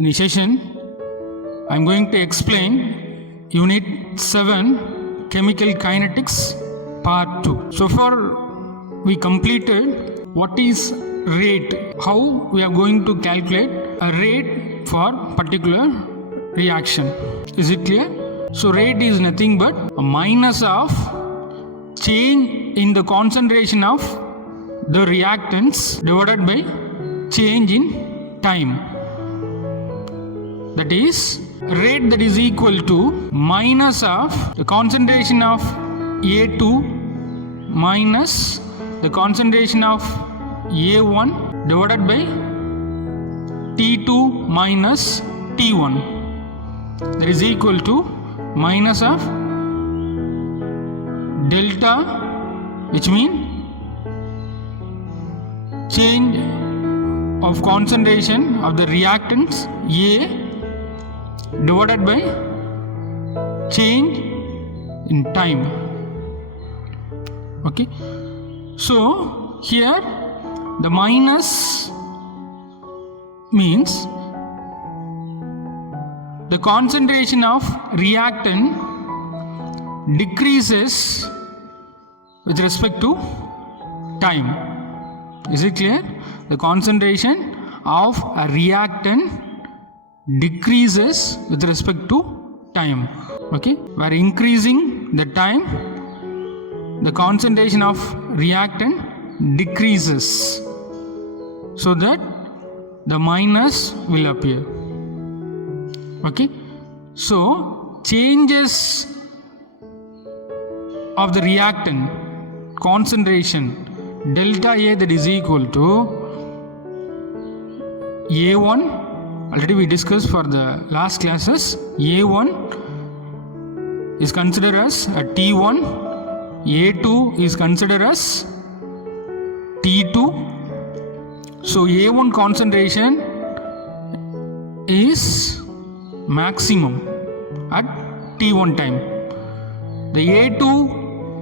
In this session, I am going to explain Unit 7 Chemical Kinetics Part 2. So far we completed what is rate, how we are going to calculate a rate for particular reaction. Is it clear? So rate is nothing but a minus of change in the concentration of the reactants divided by change in time. That is rate that is equal to minus of the concentration of A2 minus the concentration of A1 divided by T2 minus T1. That is equal to minus of delta, which means change of concentration of the reactants A divided by change in time. Okay, so here the minus means the concentration of reactant decreases with respect to time. Is it clear? The concentration of a reactant decreases with respect to time. Okay, we are increasing the time, the concentration of reactant decreases, so that the minus will appear. Okay, so changes of the reactant concentration delta A, that is equal to A1. Already we discussed for the last classes. A1 is considered as a T1, A2 is considered as T2. So A1 concentration is maximum at T1 time. The A2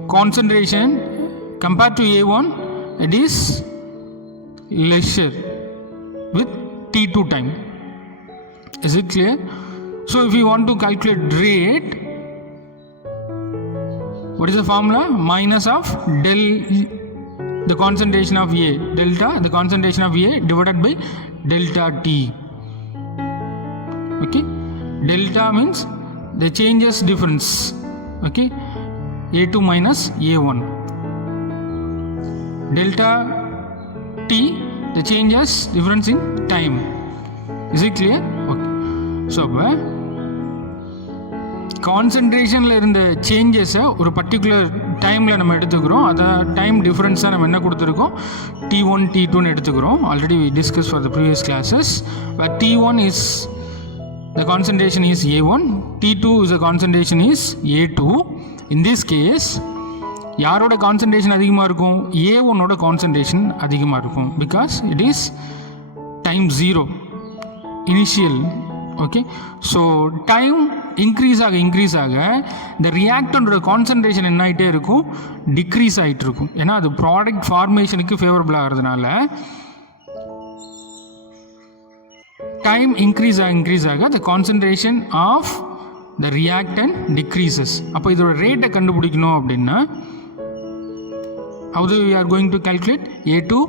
concentration compared to A1, it is lesser with T2 time. Is it clear? So if you want to calculate rate, what is the formula? Minus of the concentration of A, delta the concentration of A divided by delta T. Okay, delta means the changes difference. Okay, A2 minus A1. Delta T, the changes difference in time. Is it clear? Okay. So கான்சன்ட்ரேஷனில் இருந்த சேஞ்சஸை ஒரு பர்டிகுலர் டைமில் நம்ம எடுத்துக்கிறோம். அதை டைம் டிஃப்ரென்ஸாக நம்ம என்ன கொடுத்துருக்கோம், T1 T2ன்னு எடுத்துக்கிறோம். Already we discuss for the previous classes. But T1 is the concentration is A1, T2 is the concentration is A2. In this case யாரோட கான்சன்ட்ரேஷன் அதிகமாக இருக்கும், A1ஓட கான்சன்ட்ரேஷன் அதிகமாக இருக்கும். Because it is time 0 initial. Okay, so time increase ஆக இந்த ரியாக்டண்டோட கான்சன்ட்ரேஷன் என்ன ஆகிட்டே இருக்கும், டிக்ரீஸ் ஆகிட்டு இருக்கும். ஏன்னா அது ப்ராடக்ட் ஃபார்மேஷனுக்கு ஃபேவரபிள் ஆகிறதுனால டைம் இன்க்ரீஸ் ஆக the concentration of the reactant decreases. அப்போ இதோட ரேட்டை கண்டுபிடிக்கணும் அப்படின்னா how we are going to calculate A2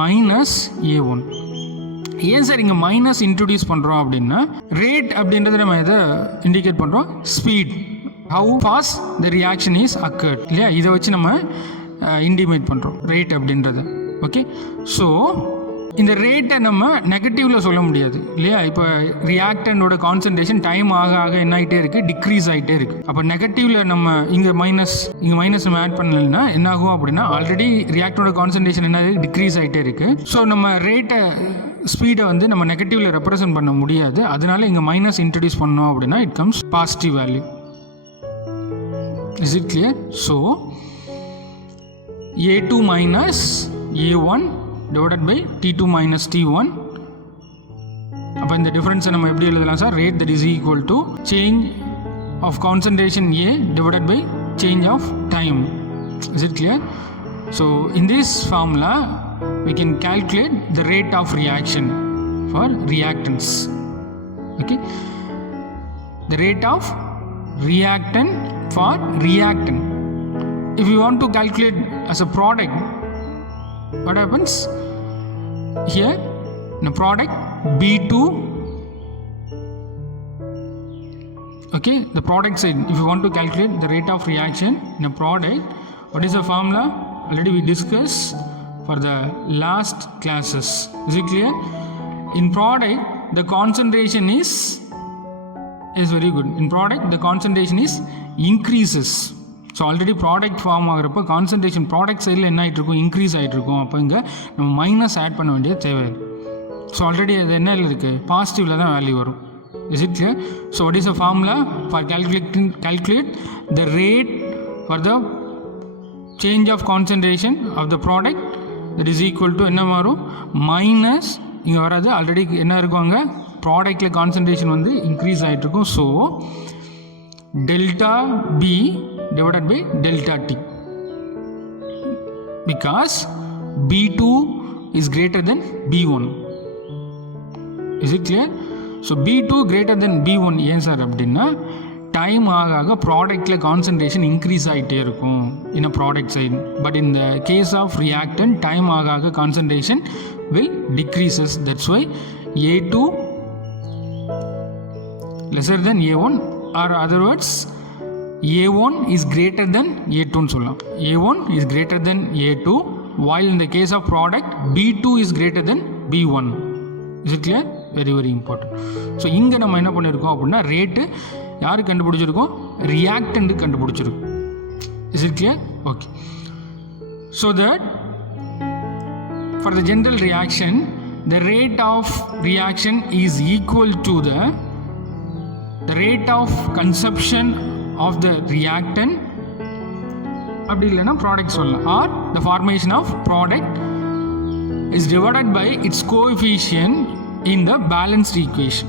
minus A1. ஏன் சார் இங்கே மைனஸ் இன்ட்ரடியூஸ் பண்ணுறோம் அப்படின்னா, ரேட் அப்படின்றத நம்ம இதை இண்டிகேட் பண்ணுறோம் speed, how fast the reaction is accord இல்லையா, இதை வச்சு நம்ம இண்டிமேட் பண்ணுறோம் ரேட் அப்படின்றத. ஓகே, ஸோ இந்த ரேட்டை நம்ம நெகட்டிவில் சொல்ல முடியாது இல்லையா. இப்போ ரியாக்டண்டோட கான்சன்ட்ரேஷன் டைம் ஆக என்ன ஆகிட்டே இருக்குது, டிக்ரீஸ் ஆகிட்டே இருக்குது. அப்போ நெகட்டிவில் நம்ம இங்கே மைனஸ் நம்ம ஆட் பண்ணலைன்னா என்ன ஆகும் அப்படின்னா, ஆல்ரெடி ரியாக்டரோட கான்சன்ட்ரேஷன் என்ன டிக்ரீஸ் ஆகிட்டே இருக்குது. ஸோ நம்ம ரேட்டை ஸ்பீடை வந்து நம்ம நெகட்டிவில் ரெப்ரசன்ட் பண்ண முடியாது. அதனால இங்கே மைனஸ் இன்ட்ரடியூஸ் பண்ணோம் அப்படின்னா it comes positive value. Is it clear? So A2 minus A1 divided by T2 minus T1. அப்போ இந்த டிஃபரன்ஸை நம்ம எப்படி எழுதலாம் sir, rate that is equal to change of concentration A divided by change of time. Is it clear? So in this formula we can calculate the rate of reaction for reactants. Okay, the rate of reactant for reactant. If you want to calculate as a product, what happens here? The product B2, okay, the product side, if you want to calculate the rate of reaction in a product, what is the formula? Already we discussed for the last classes. Is it clear? In product, the concentration is very good. In product, the concentration is increases. So already product form ஆகிறப்போ concentration product சைடில் என்ன ஆகிட்டு இருக்கும், இன்க்ரீஸ் ஆகிட்டு இருக்கும். அப்போ இங்கே நம்ம மைனஸ் ஆட் பண்ண வேண்டிய தேவை. ஸோ ஆல்ரெடி அது என்ன இருக்குது, பாசிட்டிவில் தான் வேல்யூ வரும். Is it clear? So what is the formula for calculate the rate for the change of concentration of the product, that is equal to என்ன மாறும், மைனஸ் இங்கே வராது, ஆல்ரெடி என்ன இருக்கும், அங்கே ப்ராடக்டில் கான்சன்ட்ரேஷன் வந்து இன்க்ரீஸ் ஆகிட்டு இருக்கும். So delta P divided by delta T, because B2 is greater than B1. Is it clear? So B2 greater than B1 ஏன் சார் அப்படின்னா, டைம் ஆக ஆக ப்ராடக்டில் கான்சன்ட்ரேஷன் இன்க்ரீஸ் ஆகிட்டே இருக்கும் in a product side. But in the case of reactant time ஆக ஆக concentration will decreases. That's why A2 lesser than A1, or other words A1 is greater than A2 ன்னு சொல்லலாம். A1 is greater than A2, while in the case of product B2 is greater than B1. Is it clear? Very very important. So இங்கே நம்ம என்ன பண்ணியிருக்கோம் அப்படின்னா, ரேட்டு யார் கண்டுபிடிச்சிருக்கோம், ரியாக்டன்ட் கண்டுபிடிச்சிருக்கோம். Is it clear? Okay. So that for the general reaction, the rate of reaction is equal to the rate of consumption of the reactant, அப்படி இல்லைன்னா ப்ராடக்ட் சொல்லலாம், R the formation of product is divided by its coefficient in the balanced equation.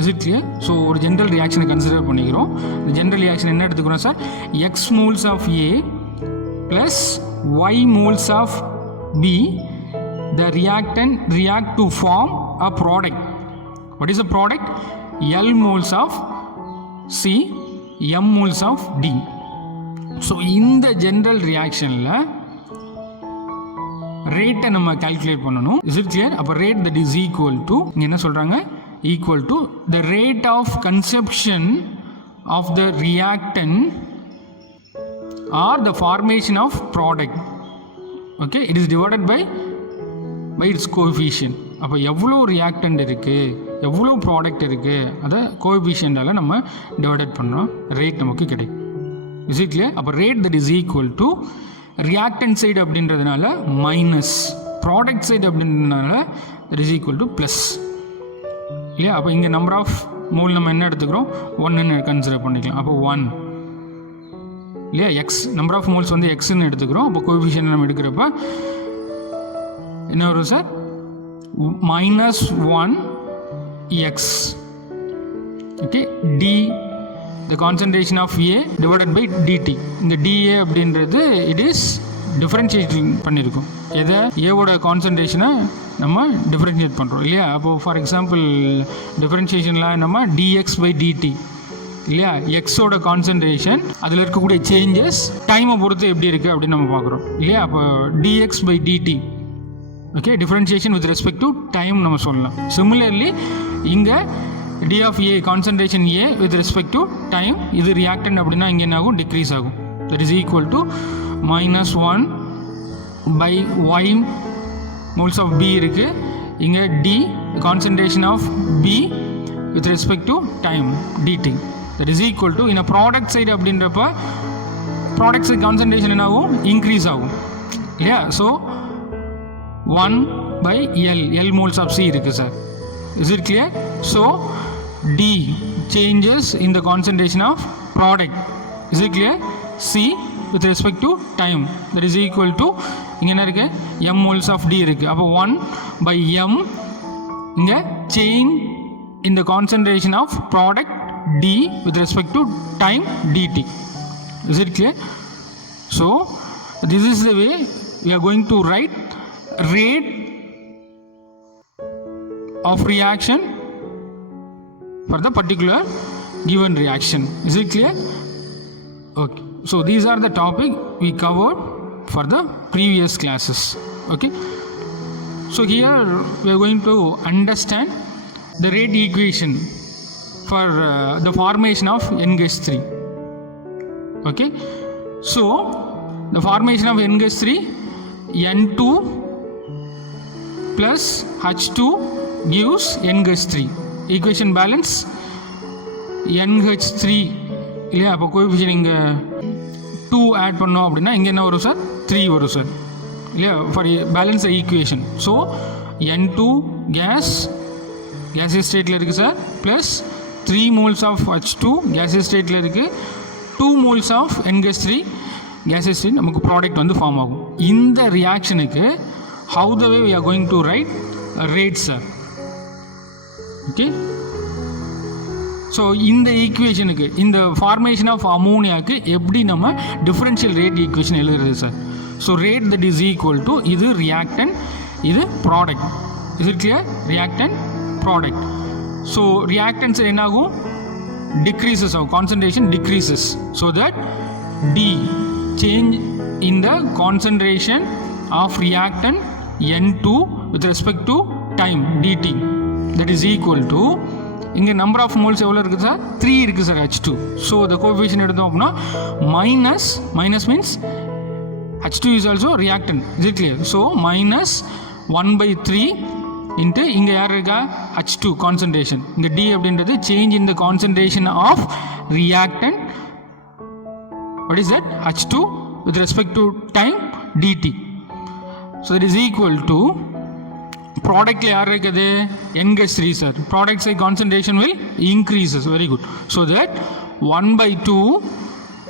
Is it clear? So ஒரு general ரியாக்ஷனை consider பண்ணிக்கிறோம். இந்த general reaction என்ன எடுத்துக்கிறோம் sir, X moles of A plus Y moles of B, the reactant react to form a product. What is a product? L moles of C, M moles of D. So இந்த general ரியாக்ஷனில் ரேட்டை நம்ம calculate பண்ணணும். Is it clear? அப்போ rate that is equal to, இங்கே என்ன சொல்கிறாங்க, equal to the rate of consumption of the reactant or the formation of product. Okay, it is divided by its coefficient. அப்போ எவ்வளோ ரியாக்டன்ட் இருக்குது, எவ்வளோ ப்ராடக்ட் இருக்குது, அதை கோஎஃபிஷியண்டால் நம்ம டிவைடட் பண்ணுறோம், ரேட் நமக்கு கிடைக்கும். Is it clear? அப்போ rate that is equal to reactant side அப்படின்றதுனால மைனஸ், ப்ராடக்ட் சைடு அப்படின்றதுனால that is equal to plus இல்லையா? அப்போ இங்கே நம்பர் ஆஃப் மோல் நம்ம என்ன எடுத்துக்கிறோம், ஒன்றுன்னு கன்சிடர் பண்ணிக்கலாம். அப்போ 1 இல்லையா, எக்ஸ் நம்பர் ஆஃப் மோல்ஸ் வந்து எக்ஸ்ன்னு எடுத்துக்கிறோம். அப்போ கோஎஃபிஷியன்ட் நம்ம எடுக்கிறப்ப என்ன வரும் sir, -1 x. Okay, D the concentration of A divided by dt. இந்த dA அப்படின்றது இட் இஸ் டிஃப்ரென்ஷியேட்டிங் பண்ணியிருக்கோம். எதை, ஏவோட கான்சன்ட்ரேஷனை நம்ம டிஃப்ரென்ஷியேட் பண்ணுறோம் இல்லையா? அப்போது ஃபார் எக்ஸாம்பிள் டிஃப்ரென்ஷியேஷனில் நம்ம dx by dt இல்லையா, எக்ஸோட கான்சன்ட்ரேஷன் அதில் இருக்கக்கூடிய சேஞ்சஸ் டைமை பொறுத்து எப்படி இருக்குது அப்படின்னு நம்ம பார்க்குறோம் இல்லையா? அப்போ dx by dt, okay, differentiation with respect to time நம்ம சொல்லலாம். சிமிலர்லி இங்கே D of A concentration A with respect to time, இது ரியாக்டன்ட் அப்படின்னா இங்கே என்ன ஆகும், டிக்ரீஸ் ஆகும். That is equal to -1 by Y moles of B இருக்குது. இங்கே D concentration of B with respect to time D T. That is equal to இந்த product side அப்படின்றப்ப ப்ராடக்ட் சைடு கான்சன்ட்ரேஷன் என்ன ஆகும், இன்க்ரீஸ் ஆகும் இல்லையா? So 1 by L moles of C இருக்குது sir. Is it clear? So D changes in the concentration of product. Is it clear? C with respect to time, that is equal to இங்கே என்ன இருக்குது, M moles of D இருக்குது. அப்போ 1 by M இங்கே change in the concentration of product D with respect to time dt. Is it clear? So this is the way we are going to write rate of reaction for the particular given reaction. Is it clear? Okay, so these are the topic we covered for the previous classes. Okay, so here we are going to understand the rate equation for the formation of N-gas 3. Okay, so the formation of N-gas 3, N2 plus H2 gives N-gas 3. Equation balance NH3 இல்லையா, அப்போ கோஎஃபிஷியன்ட் இங்கே 2 ஆட் பண்ணோம் அப்படின்னா இங்கே என்ன வரும் சார், 3 வரும் sir இல்லையா, for balance equation. So N2 gas ஸ்டேட்டில் இருக்குது sir, plus 3 moles of H2 gas ஸ்டேட்டில் இருக்குது, 2 moles of N-gas 3 gas state நமக்கு ப்ராடக்ட் வந்து ஃபார்ம் ஆகும். இந்த ரியாக்ஷனுக்கு how the way we are going to write rate sir. Okay, so இந்த ஈக்குவேஷனுக்கு, இந்த ஃபார்மேஷன் ஆஃப் அமோனியாவுக்கு எப்படி நம்ம டிஃபரன்ஷியல் ரேட் ஈக்குவேஷன் எழுதுறது sir. So rate that is equal to, இது ரியாக்டன்ட், இது product. Is it clear? Reactant product. So reactants என்னாகும், டிக்ரீசஸ் ஆகும், concentration decreases. So that D change in the concentration of reactant N2 with respect to time dt, that is equal to, இங்கே number of moles எவ்வளோ இருக்குது சார், 3 இருக்குது sir H2. So the coefficient எடுத்தோம் அப்படின்னா minus means H2 is also reactant. Is it clear? So minus 1/3 into இங்கே யார் இருக்கா, H2 concentration. இங்கே D அப்படின்றது change in the concentration of reactant. What is that? H2 with respect to time dt. So that is equal to, ப்ராடக்ட்ல யார் இருக்குது, N-gas 3 sir. Product side concentration will increases. Very good. So that 1/2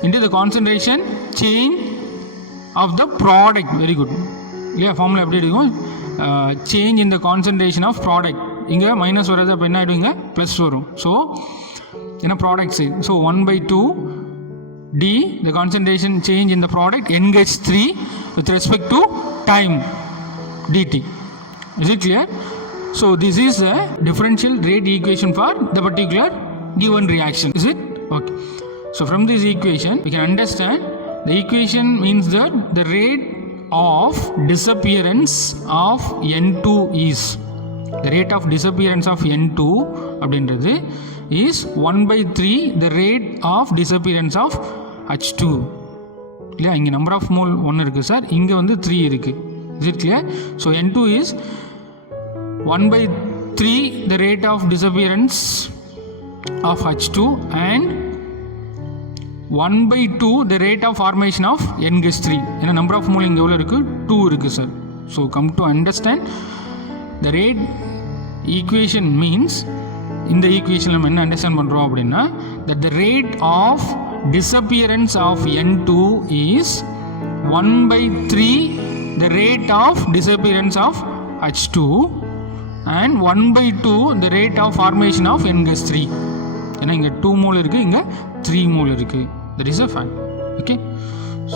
into the concentration change of the product. Very good இல்லையா, formula எப்படி இருக்கும், change in the concentration of product. இங்கே minus வர்றது அப்போ என்ன ஆகிடுங்க, ப்ளஸ் வரும். ஸோ என்ன product side, so 1/2 D the concentration change in the product N-gas 3 with respect to time dt. Is it clear? So this is a differential rate equation for the particular given reaction. Is it? Okay. So from this equation we can understand, the equation means that the rate of disappearance of N2 is, the rate of disappearance of N2 அப்படின்றது is 1/3 the rate of disappearance of H2 இல்லையா. இங்கே number of mole 1 இருக்குது சார், இங்கே வந்து 3 இருக்குது. Is it clear? So N2 is 1/3 the rate of disappearance of H2 and 1/2 the rate of formation of N-gas 3. ஏன்னா number of mole இங்கே எவ்வளோ இருக்குது, 2 இருக்குது sir. So come to understand the rate equation means, இந்த ஈக்குவேஷன் நம்ம என்ன அண்டர்ஸ்டாண்ட் பண்ணுறோம் அப்படின்னா, that the rate of disappearance of N2 is 1/3 the rate of disappearance of H2 and 1/2 the rate of formation of N-gas 3. ஏன்னா இங்கே 2 mole இருக்குது, இங்கே 3 mole இருக்குது. That is a fact. Okay,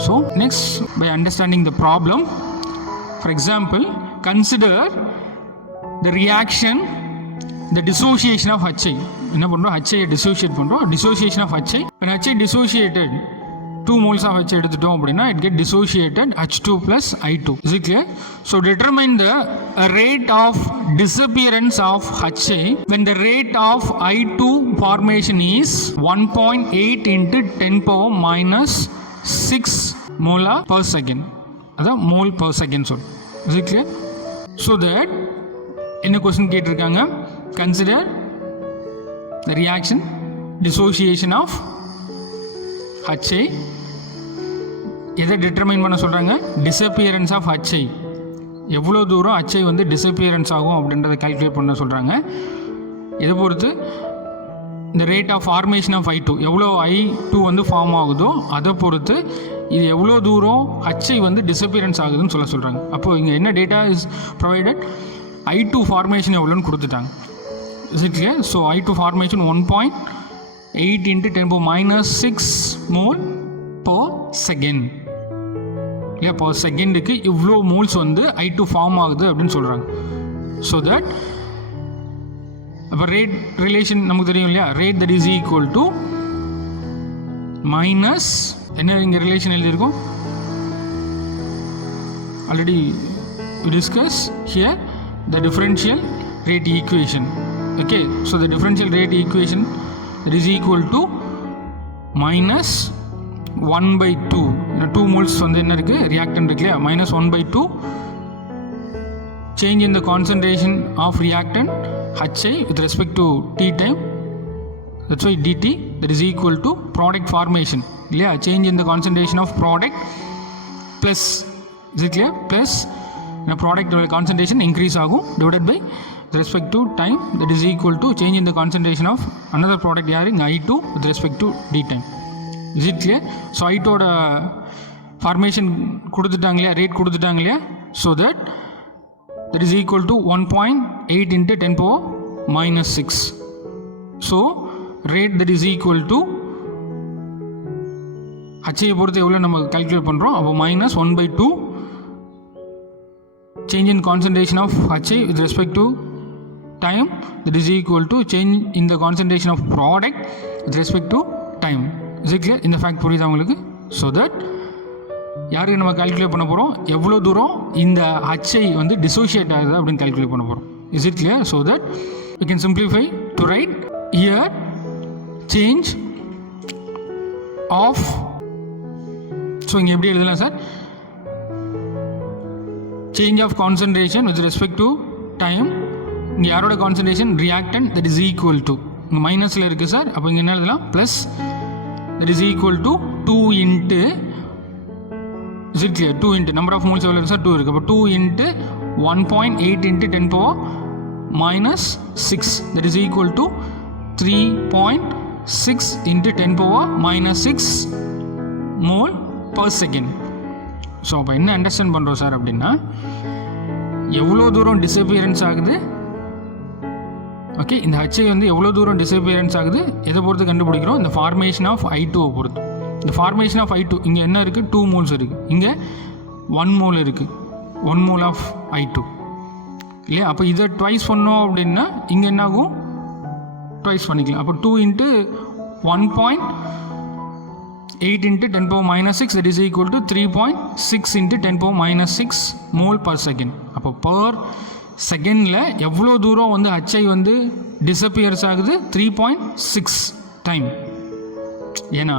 so next, by understanding the problem, for example, consider the reaction, the dissociation of HI. என்ன பண்ணுறோம், HI dissociate பண்ணுறோம். dissociation of HI, when HI dissociated, 2 moles of HI எடுத்துட்டோம் அப்படின்னா it get dissociated H2 plus I2. Is it clear? So determine the rate of disappearance of HI when the rate of I2 formation is 1.8 into 10 power minus 6 molar per second. அதான் mole per second சொல். Is it clear? So that என்ன கொஸ்டின் கேட்டிருக்காங்க, consider the reaction dissociation of HI. எதை டிட்டர்மைன் பண்ண சொல்கிறாங்க, disappearance of HI. எவ்வளோ தூரம் HI வந்து டிஸப்பியரன்ஸ் ஆகும் அப்படின்றத கால்குலேட் பண்ண சொல்கிறாங்க. இதை பொறுத்து இந்த rate of formation of I2, எவ்வளோ I2 வந்து ஃபார்ம் ஆகுதோ அதை பொறுத்து இது எவ்வளோ தூரம் HI வந்து டிஸப்பியரன்ஸ் ஆகுதுன்னு சொல்கிறாங்க. அப்போது இங்கே என்ன data is provided, I2 formation எவ்வளோன்னு கொடுத்துட்டாங்க. Is it clear? So I2 formation 1.8 into 10 power minus 6 mole per second. இல்லையா, per செகண்டுக்கு இவ்வளோ மோல்ஸ் வந்து I2 ஃபார்ம் ஆகுது அப்படின்னு சொல்கிறாங்க. ஸோ தட் அப்போ ரேட் ரிலேஷன் நமக்கு தெரியும் இல்லையா, rate that is equal to minus என்ன இங்கே ரிலேஷன் எழுதியிருக்கோம் already discuss here the differential rate equation. Okay, so the differential rate equation that is equal to minus 1 by 2. 2 moles வந்து என்ன இருக்கு reactant இருக்கு இல்லையா, minus 1 by 2 change in the concentration of reactant HI with respect to t time, that's why dt that is equal to product formation இல்லையா, change in the concentration of product plus, is it clear, plus product concentration increase ஆகும் divided by with respect to time that is equal to change in the concentration of another product யாரு I2 with respect to d time. Is it clear? So I2 ஓட formation கொடுத்துட்டாங்க இல்லையா, ரேட் கொடுத்துட்டாங்க இல்லையா, so that is equal to 1.8 into 10 power minus 6. So rate that is equal to HI பொறுத்து எவ்வளோ நம்ம calculate பண்ணுறோம், அப்போ minus 1 by 2 change in concentration of HI with respect to time that is equal to change in the concentration of product with respect to time. Is it clear? இந்த ஃபேக்ட் புரியுதா உங்களுக்கு? So that யாருக்கு நம்ம கால்குலேட் பண்ண போகிறோம், எவ்வளோ தூரம் இந்த HI வந்து டிசோஷியேட் ஆகுது அப்படின்னு கால்குலேட் பண்ண போகிறோம். Is it clear? So that we can simplify to write year change of, so இங்கே எப்படி எழுதலாம் sir, change of concentration with respect to time. இங்கே யாரோட கான்சன்ட்ரேஷன் reactant that is equal to, இங்கே மைனஸில் இருக்குது சார், அப்போ இங்கே என்ன எழுதலாம் plus that is equal to 2 into, is it clear, 2 into number of moles எவ்வளோ இருக்குது சார் 2 இருக்குது, அப்போ 2 into 1.8 into 10 power minus 6 that is equal to 3.6 into 10 power minus 6 mole per second. So அப்போ என்ன அண்டர்ஸ்டாண்ட் பண்ணுறோம் சார் அப்படின்னா, எவ்வளோ தூரம் டிஸப்பியரன்ஸ் ஆகுது, ஓகே, இந்த HI வந்து எவ்வளோ தூரம் டிஸப்பியரன்ஸ் ஆகுது எதை பொறுத்து கண்டுபிடிக்கிறோம், இந்த ஃபார்மேஷன் ஆஃப் I2 பொறுத்து. இந்த ஃபார்மேஷன் ஆஃப் I2 இங்கே என்ன இருக்குது, 2 moles இருக்குது, இங்கே 1 mole இருக்குது, 1 mole ஆஃப் I2 இல்லையா, அப்போ இதை ட்வைஸ் பண்ணோம் அப்படின்னா இங்கே என்ன ஆகும், ட்வைஸ் பண்ணிக்கலாம். அப்போ 2 into 1.8 into 10 power minus 6 that is equal to 3.6 into 10 power minus 6 mole per second. அப்போ per செகண்டில் எவ்வளோ தூரம் வந்து HI வந்து டிஸப்பியர்ஸ் ஆகுது, 3.6 டைம். ஏன்னா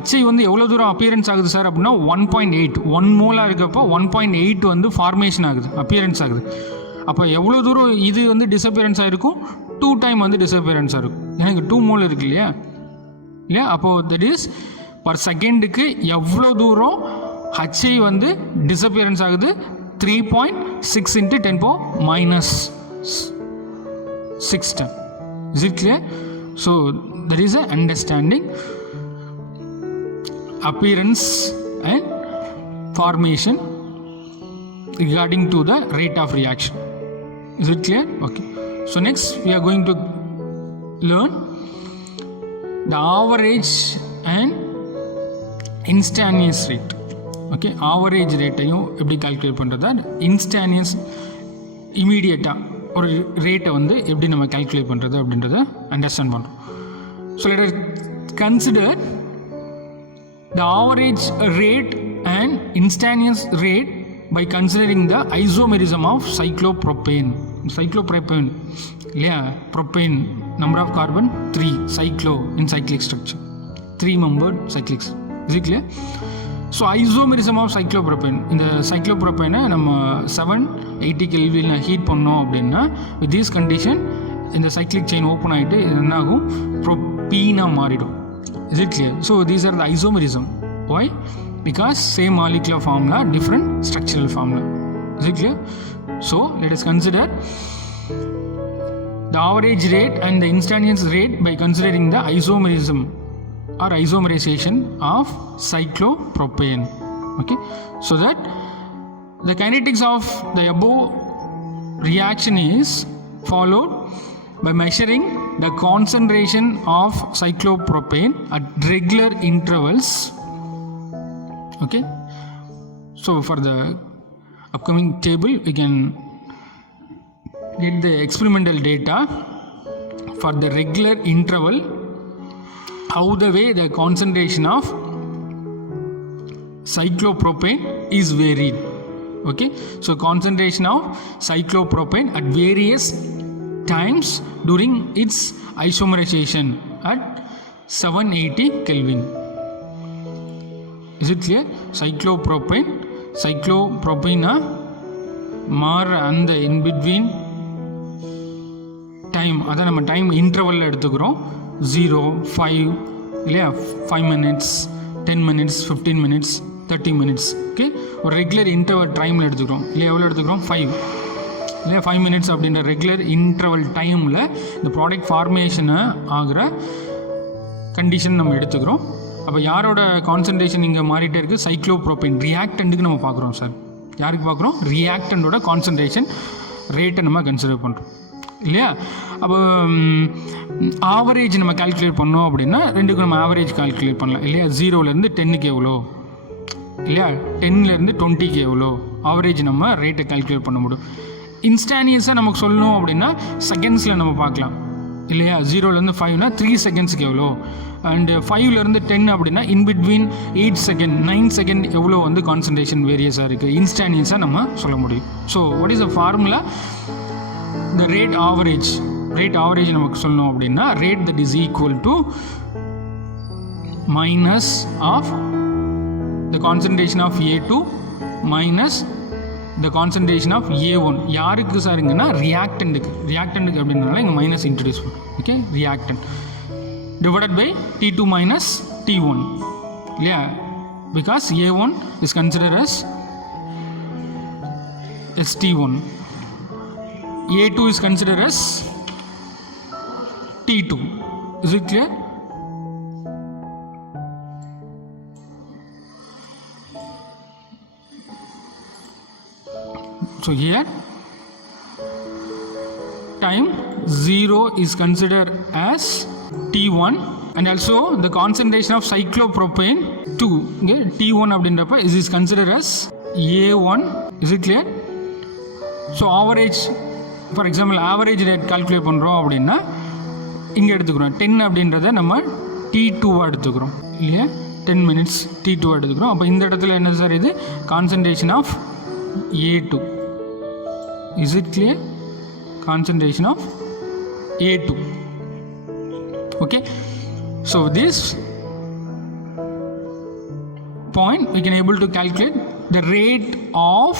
HI வந்து எவ்வளோ தூரம் அப்பியரன்ஸ் ஆகுது சார் அப்படின்னா 1.8, 1 மோலாக இருக்கப்போ 1.8 வந்து ஃபார்மேஷன் ஆகுது, அப்பியரன்ஸ் ஆகுது. அப்போ எவ்வளோ தூரம் இது வந்து டிஸப்பியரன்ஸ் ஆகிருக்கும், 2 டைம் வந்து டிஸப்பியரன்ஸ் ஆகிருக்கும், எனக்கு 2 மோல் இருக்கு இல்லையா, இல்லையா, அப்போது தட் இஸ் பர் செகண்டுக்கு எவ்வளோ தூரம் HI வந்து டிஸப்பியரன்ஸ் ஆகுது, 3.6 into 10 power minus 6 time. Is it clear? So there is a understanding appearance and formation regarding to the rate of reaction. Is it clear? Okay. So next we are going to learn the average and instantaneous rate. Okay, average ரேட்டையும் எப்படி calculate பண்ணுறதா, இன்ஸ்டானியஸ் இமீடியட்டாக ஒரு ரேட்டை வந்து எப்படி நம்ம கால்குலேட் பண்ணுறது அப்படின்றத அண்டர்ஸ்டாண்ட் பண்ணுறோம். So let us consider the average rate and instantaneous rate by considering the isomerism of cyclopropane. Cyclopropane இல்லையா, propane number of carbon 3, cyclo in cyclic structure, 3 membered cyclics. Is it clear? So isomerism of cyclopropane, இந்த சைக்ளோப்ரோபேனை நம்ம 780 kelvin heat பண்ணோம் அப்படின்னா with this condition இந்த cyclic chain open ஆகிட்டு என்ன ஆகும், ப்ரோப்பீனாக மாறிடும். Is it clear? So these are the isomerism. Why? Because same molecular formula, different structural formula. Is it clear? So let us consider the average rate and the instantaneous rate by considering the isomerism or isomerization of cyclopropane. Okay, so that the kinetics of the above reaction is followed by measuring the concentration of cyclopropane at regular intervals. Okay, so for the upcoming table we can get the experimental data for the regular interval how the way the concentration of cyclopropane is varied. Okay, so concentration of cyclopropane at various times during its isomerization at 780 Kelvin. Is it clear? cyclopropane மாற அந்த in between time, அதான் நம்ம டைம் இன்டர்வலில் எடுத்துக்கிறோம். 0, 5 இல்லையா, 5 minutes, 10 minutes, 15 minutes, 30 minutes. Okay, ஒரு regular interval டைமில் எடுத்துக்கிறோம் இல்லையா. எவ்வளோ எடுத்துக்கிறோம்? 5 இல்லையா. 5 minutes அப்படின்ற ரெகுலர் இன்டர்வல் டைமில் இந்த ப்ராடக்ட் ஃபார்மேஷனை ஆகிற கண்டிஷன் நம்ம எடுத்துக்கிறோம். அப்போ யாரோட கான்சன்ட்ரேஷன் இங்கே மாறிட்டே இருக்குது? சைக்ளோப்ரோபேன் ரியாக்டண்ட்டுக்கு நம்ம பார்க்குறோம் சார். யாருக்கு பார்க்குறோம்? ரியாக்டண்டோட கான்சன்ட்ரேஷன் ரேட்டை நம்ம கன்சிடர் பண்ணுறோம் இல்லையா. அப்போ ஆவரேஜ் நம்ம கால்குலேட் பண்ணோம் அப்படின்னா ரெண்டுக்கும் நம்ம ஆவரேஜ் கால்குலேட் பண்ணலாம் இல்லையா. 0லேருந்து 10க்கு எவ்வளோ இல்லையா, 10லேருந்து 20க்கு எவ்வளோ ஆவரேஜ் நம்ம ரேட்டை கால்குலேட் பண்ண முடியும். இன்ஸ்டானியஸாக நமக்கு சொல்லணும் அப்படின்னா செகண்ட்ஸில் நம்ம பார்க்கலாம் இல்லையா. 0லேருந்து 5னா 3 செகண்ட்ஸுக்கு எவ்வளோ, அண்டு 5லேருந்து 10 அப்படின்னா இன்பிட்வீன் 8 செகண்ட் 9 செகண்ட் எவ்வளோ வந்து கான்சன்ட்ரேஷன் வேரியஸாக இருக்குது இன்ஸ்டானியஸாக நம்ம சொல்ல முடியும். So what is the formula? the rate average நமக்கு சொல்லணும் அப்படின்னா rate that is equal to minus of the concentration of A2 minus the concentration of A1. யாருக்கு சாருங்கன்னா ரியாக்டண்ட்டுக்கு அப்படின்றனால இங்கே மைனஸ் இன்ட்ரடியூஸ் பண்ணுறோம். Okay, reactant divided by T2 minus T1 இல்லையா, because A1 is considered as T1, A2 is considered as T2. Is it clear? So here time 0 is considered as T1 and also the concentration of cyclopropane 2 okay, T1 அப்படின்றப்ப is considered as A1. Is it clear? So average, for example average rate calculate பண்ணுறோம் அப்படின்னா இங்கே எடுத்துக்கிறோம் 10 அப்படின்றத நம்ம T2 எடுத்துக்கிறோம் இல்லையா, 10 minutes T2 எடுத்துக்கிறோம். அப்போ இந்த இடத்துல என்ன சார் இது concentration of A2. Is it clear? Concentration of A2. Okay, so this point we can able to calculate the rate of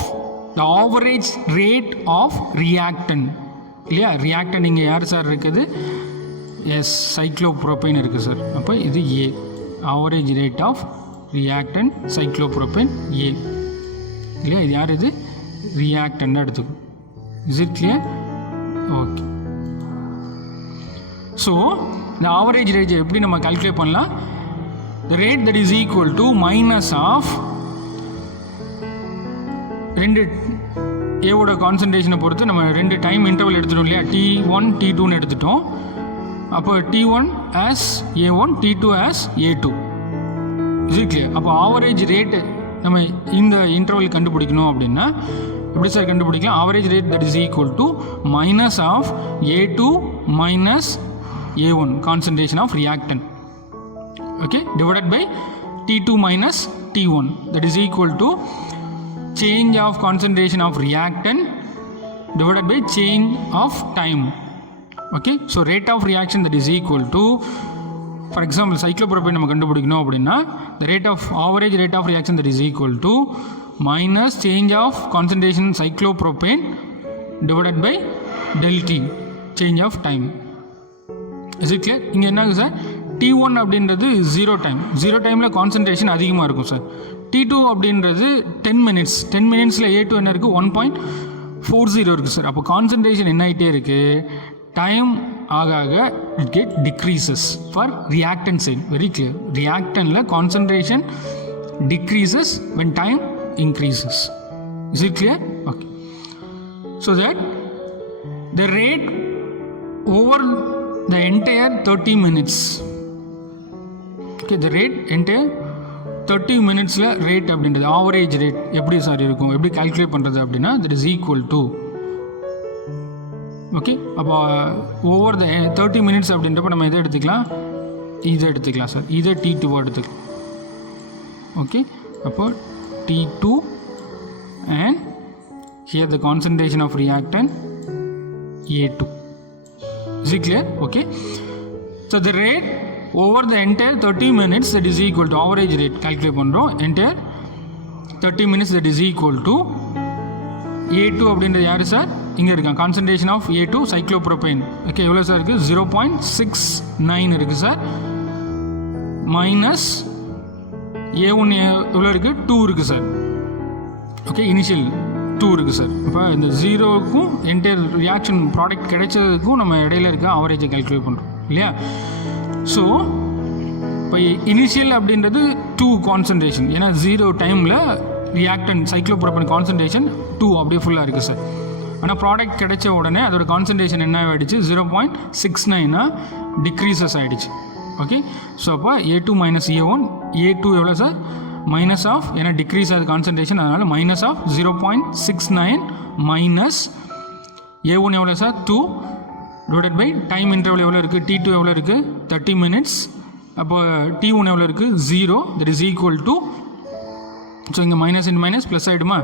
the average rate of reactant இல்லையா. reactant இங்கே யார் சார் இருக்குது? எஸ், சைக்ளோப்ரோபேன் இருக்குது சார். அப்போ இது A, average rate of reactant cyclopropane A இல்லையா. இது யார்? இது reactant எடுத்துக்கும். Is it clear? Okay. So the average rate எப்படி நம்ம calculate பண்ணலாம்? The rate that is equal to minus of ரெண்டு ஏவோட கான்சன்ட்ரேஷனை பொறுத்து நம்ம ரெண்டு டைம் இன்டர்வல் எடுத்துட்டோம் இல்லையா. T1 T2ன்னு எடுத்துட்டோம். அப்போ T1 as A1 T2 as A2. Is it clear? அப்போ ஆவரேஜ் ரேட்டு நம்ம இந்த இன்டர்வல் கண்டுபிடிக்கணும் அப்படின்னா எப்படி சார் கண்டுபிடிக்கலாம்? Average rate that is equal to minus of A2 minus A1 concentration of reactant, okay, divided by T2 minus T1 that is equal to change of concentration of reactant divided by change of time. Okay, so rate of reaction that is equal to, for example cyclopropane நம்ம கண்டுபிடிக்கணும் அப்படின்னா the rate of average rate of reaction that is equal to minus change of concentration cyclopropane divided by del T, change of time. Is it clear? இங்கே என்னங்க sir, T1 அப்படின்றது 0 டைம், 0 டைமில் கான்சன்ட்ரேஷன் அதிகமாக இருக்கும் sir. T2 அப்படின்றது 10 minutes, 10 minutesல A2 என்ன இருக்குது? 1.40 இருக்குது சார். அப்போ கான்சன்ட்ரேஷன் என்ன ஆகிட்டே இருக்குது? டைம் ஆக ஆக it get decreases for reactant side. Very clear, ரியாக்டன்டில் concentration decreases when time increases. Is it clear? Okay. So that the rate over the entire 30 minutes, okay, the rate entire 30 minutesல rate அப்படின்றது ஆவரேஜ் ரேட் எப்படி சார் இருக்கும், எப்படி கால்குலேட் பண்ணுறது அப்படின்னா that is equal to okay, அப்போ over the 30 minutes அப்படின்றப்ப நம்ம எதை எடுத்துக்கலாம், இதை எடுத்துக்கலாம் சார். இதை T2 எடுத்துக்கலாம். ஓகே, அப்போ T2 and here the concentration of reactant A2. Is it clear? Okay, so the rate over the entire 30 minutes that is equal to average rate calculate பண்ணுறோம். entire 30 minutes that is equal to A2 அப்படின்றது யார் sir, இங்கே இருக்கான், concentration of A2 cyclopropane. Okay, எவ்வளோ sir இருக்குது, 0.69 இருக்குது sir. Minus A1 எவ்வளோ இருக்குது, 2 இருக்குது சார். ஓகே, இனிஷியல் 2 இருக்குது சார். இப்போ இந்த 0க்கும் என்டையர் ரியாக்ஷன் ப்ராடக்ட் கிடைச்சதுக்கும் நம்ம இடையில இருக்க ஆவரேஜை கால்குலேட் பண்ணுறோம் இல்லையா. ஸோ இப்போ இனிஷியல் அப்படின்றது 2 கான்சன்ட்ரேஷன், ஏன்னா 0 டைமில் ரியாக்டன் சைக்ளோப்ரோபன் கான்சன்ட்ரேஷன் 2 அப்படியே ஃபுல்லாக இருக்குது சார். ஆனால் ப்ராடக்ட் கிடைச்ச உடனே அதோட கான்சன்ட்ரேஷன் என்ன ஆகிடுச்சு, 0.69 டிக்ரீசஸ் ஆகிடுச்சு. ஓகே, ஸோ அப்போ A2 மைனஸ் A1, A2 எவ்வளோ சார், மைனஸ் ஆஃப், ஏன்னா டிக்ரீஸ் ஆகுது கான்சன்ட்ரேஷன், அதனால் மைனஸ் ஆஃப் 0.69 மைனஸ் A1 எவ்வளோ sir, 2 divided by time interval எவ்வளோ இருக்குது, T2 எவ்வளோ இருக்குது, 30 minutes. அப்போ T1 எவ்வளோ இருக்குது, 0. That is equal to, so இங்கே மைனஸ் இன் மைனஸ் ப்ளஸ் ஆகிடுமா.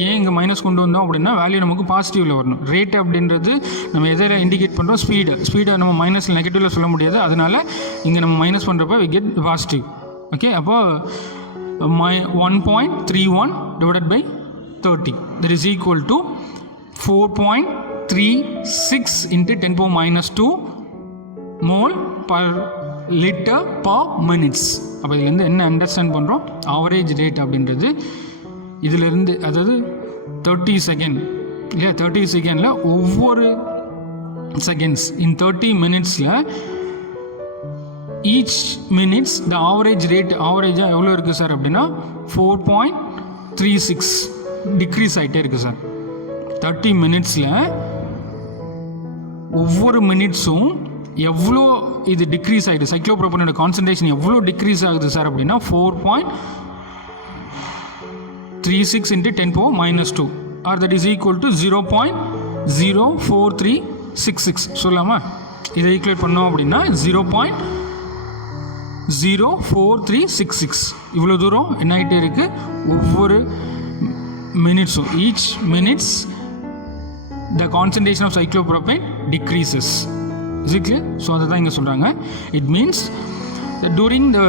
ஏன் இங்கே மைனஸ் கொண்டு வந்தோம் அப்படின்னா வேல்யூ நமக்கு பாசிட்டிவில் வரணும். ரேட் அப்படின்றது நம்ம எதில் இண்டிகேட் பண்ணுறோம், ஸ்பீடை நம்ம மைனஸில் நெகட்டிவில் சொல்ல முடியாது, அதனால் இங்கே நம்ம மைனஸ் பண்ணுறப்ப வி கெட் பாசிட்டிவ். ஓகே, அப்போ 1.31 divided by 30 that is equal to 4.36 into 10⁻², mole per litre per minutes. அப்போ இதுலேருந்து என்ன அண்டர்ஸ்டாண்ட் பண்ணுறோம், ஆவரேஜ் ரேட் அப்படின்றது இதிலிருந்து, அதாவது 30 செகண்ட் இல்லையா, 30 செகண்டில் ஒவ்வொரு செகண்ட்ஸ் இன் 30 minutesல each minutes the average rate, ஆவரேஜாக எவ்வளோ இருக்குது சார் அப்படின்னா 4.36 டிக்ரீஸ் ஆகிட்டே இருக்குது சார். 30 minutesல ஒவ்வொரு மினிட்ஸும் எவ்வளோ இது டிக்ரீஸ் ஆகிடுது, சைக்ளோப்ரோபனோட கான்சன்ட்ரேஷன் எவ்வளோ டிக்ரீஸ் ஆகுது சார் அப்படின்னா 4.36 into 10⁻², or that is equal to 0.04366 சொல்லலாமா. இதை ஈக்குவேட் பண்ணோம் அப்படின்னா 0.04366 இவ்வளோ தூரம் என்ன ஆகிட்டே இருக்குது ஒவ்வொரு மினிட்ஸும். Each minutes the concentration of cyclopropane decreases. Is it clear? So அதை தான் இங்கே சொல்கிறாங்க. It means that during the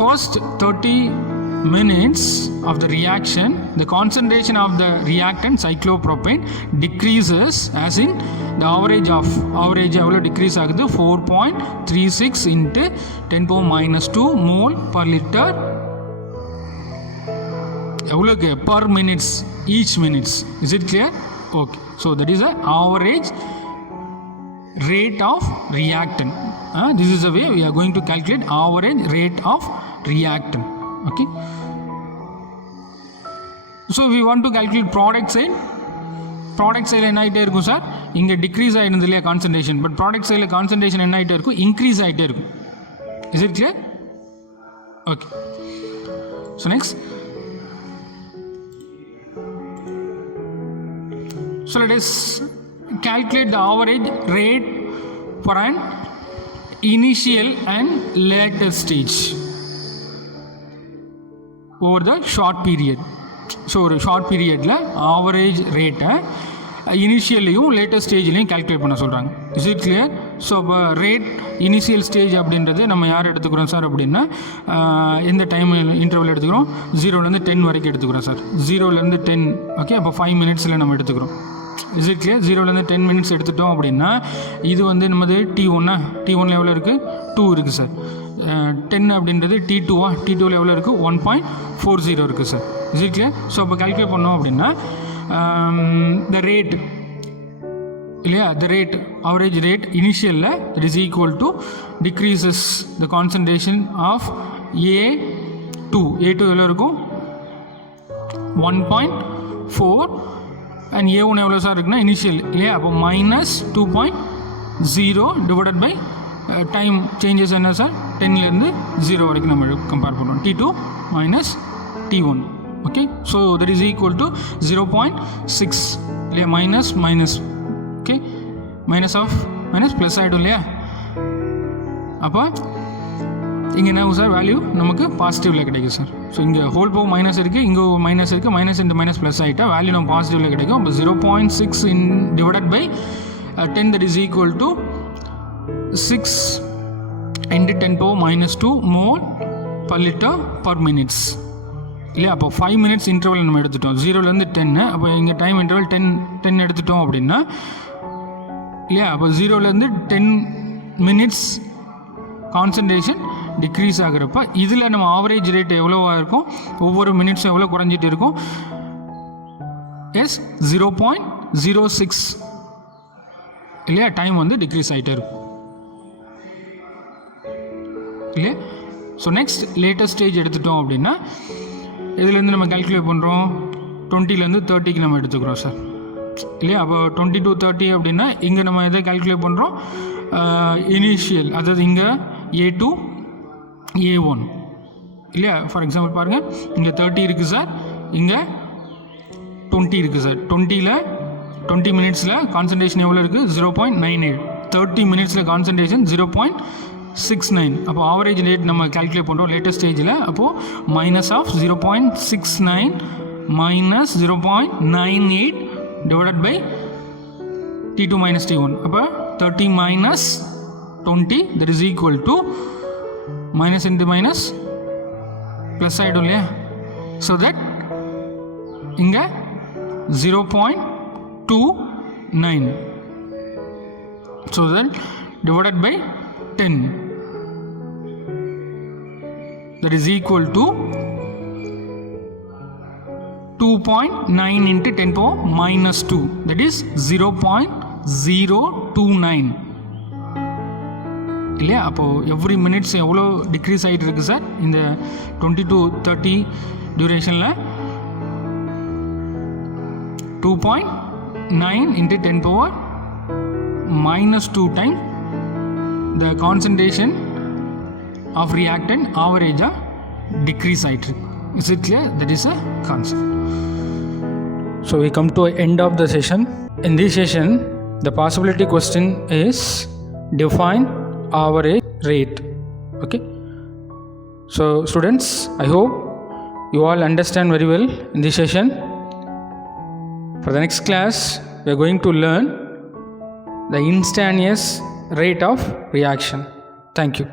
first 30 minutes of the reaction, the concentration of the reactant cyclopropane decreases, as in the average எவ்வளோ டிக்ரீஸ் ஆகுது, 4.36 into 10⁻² mole per liter எவ்வளோக்கு, per minutes, each minutes. Is it clear? Okay, so that is the average rate of reactant. This is the way we are going to calculate average rate of reactant. Okay, so we want to calculate product side. Product side என்ன ஆகிட்டே இருக்கும் சார், இங்கே டிக்ரீஸ் ஆகிடுது இல்லையா concentration, but product சைடில் கான்சன்ட்ரேஷன் என்ன ஆகிட்டே இருக்கும், இன்க்ரீஸ் ஆகிட்டே இருக்கும். Is it clear? Okay, so next, so let us calculate the average rate for an initial and later stage over the short period. So ஒரு ஷார்ட் பீரியடில் ஆவரேஜ் ரேட்டை இனிஷியல்லையும் லேட்டஸ்ட் ஸ்டேஜ்லையும் கால்குலேட் பண்ண சொல்கிறாங்க. Is it clear? ஸோ இப்போ ரேட் இனிஷியல் ஸ்டேஜ் அப்படின்றது நம்ம யார் எடுத்துக்கிறோம் சார் அப்படின்னா, எந்த டைம் இன்டர்வல் எடுத்துக்கிறோம், 0லேருந்து 10 வரைக்கும் எடுத்துக்கிறோம் சார். 0லேருந்து 10, ஓகே, அப்போ 5 minutesல நம்ம எடுத்துக்கிறோம். Is it clear? 0லேருந்து 10 minutes எடுத்துட்டோம் அப்படின்னா இது வந்து நமது T1 எவ்வளோ இருக்குது, 2 இருக்குது சார். 10 அப்படின்றது T2 T2வில் எவ்வளோ இருக்குது, 1.40 இருக்குது sir. Is it clear? So அப்போ கால்குலேட் பண்ணோம் அப்படின்னா த ரேட் இல்லையா, த ரேட் ஆவரேஜ் ரேட் இனிஷியலில் it is equal to decreases the concentration of A2 எவ்வளோ இருக்கும், 1.4 அண்ட் A1 எவ்வளோ சார் இருக்குன்னா இனிஷியல் இல்லையா, அப்போ -2.0 டிவைடட் பை டைம் சேஞ்சஸ் என்ன சார், 10லேருந்து 0 வரைக்கும் நம்ம கம்பேர் பண்ணுறோம். T2 minus T1. Okay, so that is equal to 0.6 இல்லையா, minus okay, minus of minus plus ஆகிடும் இல்லையா? அப்போ இங்கே என்ன சார் வேல்யூ நமக்கு பாசிட்டிவில் கிடைக்கும் சார். ஸோ இங்கே ஹோல் பவர் மைனஸ் இருக்குது, இங்கே மைனஸ் இருக்குது, மைனஸ் இன்ட்டு மைனஸ் ப்ளஸ் ஆகிட்டா வேல்யூ நம்ம பாசிட்டிவில் கிடைக்கும். அப்போ 0.6 divided by 10 that is equal to 6 into 10 power minus 2 mole per liter per minutes இல்லையா? அப்போ 5 minutes இன்டர்வல் நம்ம எடுத்துட்டோம், 0லேருந்து 10. அப்போ இங்கே டைம் இன்டர்வல் 10 எடுத்துட்டோம் அப்படின்னா இல்லையா? அப்போ 0லேருந்து 10 minutes கான்சன்ட்ரேஷன் டிக்ரீஸ் ஆகிறப்ப இதில் நம்ம ஆவரேஜ் ரேட் எவ்வளோவாக இருக்கும், ஒவ்வொரு மினிட்ஸும் எவ்வளோ குறைஞ்சிட்டு இருக்கும்? எஸ் 0.06 இல்லையா? டைம் வந்து டிக்ரீஸ் ஆகிட்டே இருக்கும் இல்லையா? ஸோ நெக்ஸ்ட் லேட்டஸ்ட் ஸ்டேஜ் எடுத்துட்டோம் அப்படின்னா இதுலேருந்து நம்ம கால்குலேட் பண்ணுறோம் 20லேருந்து 30க்கு நம்ம எடுத்துக்கிறோம் சார் இல்லையா? அப்போ 20 to 30 அப்படின்னா இங்கே நம்ம எதை கால்குலேட் பண்ணுறோம்? இனிஷியல், அதாவது இங்கே A2 A1 இல்லையா? ஃபார் எக்ஸாம்பிள் பாருங்கள், இங்கே 30 இருக்குது சார், இங்கே 20 இருக்குது சார். 20 மினிட்ஸில் கான்சன்ட்ரேஷன் எவ்வளோ இருக்குது? 0.98. 30 மினிட்ஸில் கான்சன்ட்ரேஷன் 0.69. அப்போ ஆவரேஜ் ரேட் நம்ம கால்குலேட் பண்ணுறோம் லேட்டஸ்ட் ஸ்டேஜில். அப்போது minus of 0.69 minus 0.98 divided by T2 minus T1. அப்போ 30 minus 20 that is equal to minus into minus plus ஆகிடும் இல்லையா? ஸோ தட் இங்கே 0.29 so that divided by 10 that is equal to 2.9 into 10 power minus 2 that is 0.029 இல்லையா? அப்போது every minutes எவ்வளோ டிக்ரீஸ் ஆகிட்டு இருக்குது சார் இந்த 20 to 30 டியூரேஷனில்? 2.9 into 10 power minus 2 time the concentration of reactant average decrease ஆகிட்டு இருக்கு. Is it clear? That is a concept. So we come to end of the session. In this session, the possibility question is define average rate. Okay. So students, I hope you all understand very well in this session. For the next class, we are going to learn the instantaneous rate of reaction. Thank you.